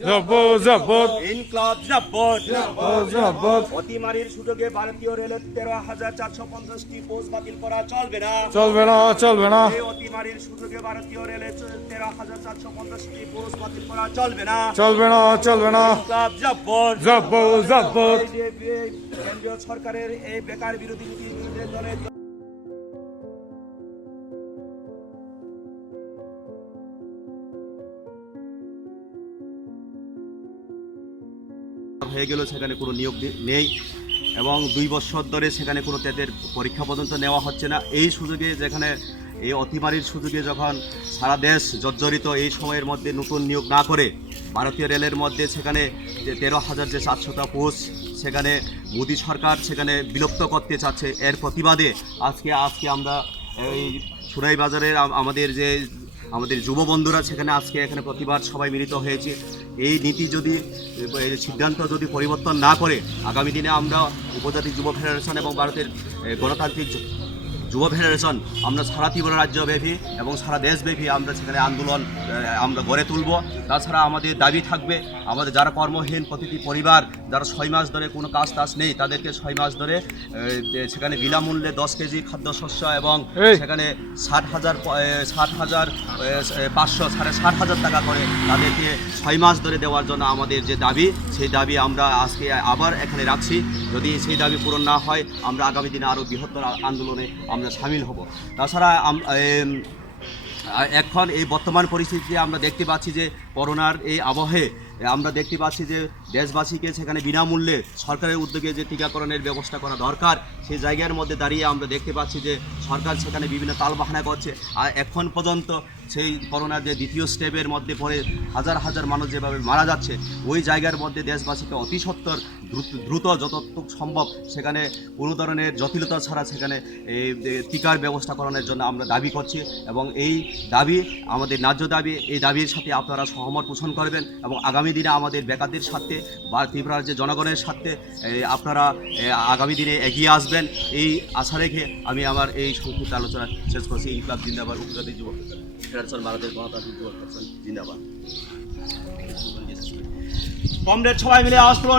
ইনকলাব জিন্দাবাদ। অতিমারির সুযোগে ভারতীয় রেলের 13,450টি পোস্ট বাতিল করা চলবে না। এই অতিমারির সুযোগে ভারতীয় রেলের 13,450টি পোস্ট বাতিল করা চলবে না। ইনকলাব জিন্দাবাদ। এই যে কেন্দ্রীয় সরকারের এই বেকার বিরোধী নীতির বিরুদ্ধে দলের হয়ে গেল, সেখানে কোনো নিয়োগ নেই এবং 2 বছর ধরে সেখানে কোনো তাদের পরীক্ষা পর্যন্ত নেওয়া হচ্ছে না। এই সুযোগে যেখানে এই অতিমারির সুযোগে যখন সারা দেশ জর্জরিত, এই সময়ের মধ্যে নতুন নিয়োগ না করে ভারতীয় রেলের মধ্যে সেখানে 13,400টা পোস্ট সেখানে মোদী সরকার সেখানে বিলুপ্ত করতে চাচ্ছে। এর প্রতিবাদে আজকে আমরা এই সুরাই বাজারের আমাদের যুব বন্ধুরা সেখানে এখানে প্রতিবাদ সবাই মিলিত হয়েছে। এই নীতি যদি সিদ্ধান্ত যদি পরিবর্তন না করে আগামী দিনে আমরা উপজাতি যুব ফেডারেশন এবং ভারতের গণতান্ত্রিক যুব ফেডারেশন আমরা সারা ত্রিপুরা রাজ্যব্যাপী এবং সারা দেশব্যাপী আমরা সেখানে আন্দোলন আমরা গড়ে তুলব। তাছাড়া আমাদের দাবি থাকবে, আমাদের যারা কর্মহীন প্রতিটি পরিবার যারা 6 মাস ধরে কোনো কাজ নেই তাদেরকে 6 মাস ধরে সেখানে বিনামূল্যে 10 কেজি খাদ্যশস্য এবং সেখানে 60,500 টাকা করে তাদেরকে 6 মাস ধরে দেওয়ার জন্য আমাদের যে দাবি, সেই দাবি আমরা আজকে আবার এখানে রাখছি। যদি সেই দাবি পূরণ না হয় আমরা আগামী দিনে আরও বৃহত্তর আন্দোলনে আমরা সামিল হব। তাছাড়া এখন এই বর্তমান পরিস্থিতিতে আমরা দেখতে পাচ্ছি যে করোনার এই আবহে আমরা দেখতে পাচ্ছি যে দেশবাসীকে সেখানে বিনামূল্যে সরকারের উদ্যোগে যে টিকাকরণের ব্যবস্থা করা দরকার, সেই জায়গার মধ্যে দাঁড়িয়ে আমরা দেখতে পাচ্ছি যে সরকার সেখানে বিভিন্ন তালবাহানা করছে। আর এখন পর্যন্ত সেই করোনার যে দ্বিতীয় স্টেপের মধ্যে পড়ে হাজার মানুষ যেভাবে মারা যাচ্ছে, ওই জায়গার মধ্যে দেশবাসীকে অতি সত্বর দ্রুত যতটুকু সম্ভব সেখানে কোনো ধরনের জটিলতা ছাড়া সেখানে টিকার ব্যবস্থা করানোর জন্য আমরা দাবি করছি এবং এই দাবি আমাদের ন্যায্য দাবি। এই দাবির সাথে আপনারা সহমত পোষণ করবেন এবং আগামী দিনে আমাদের বেকারদের সাথে বা ত্রিপুরার যে জনগণের সাথে আপনারা আগামী দিনে এগিয়ে আসবেন, এই আশা রেখে আমি আমার এই সংক্ষিপ্ত আলোচনা শেষ করছি। ইনকলাব জিন্দাবাদ। উপজাতি যুব ফেডারেশন, ভারতের গণতান্ত্রিক যুব ফেডারেশন জিন্দাবাদ। কমরেড সবাই মিলে আওয়াজ তুলুন।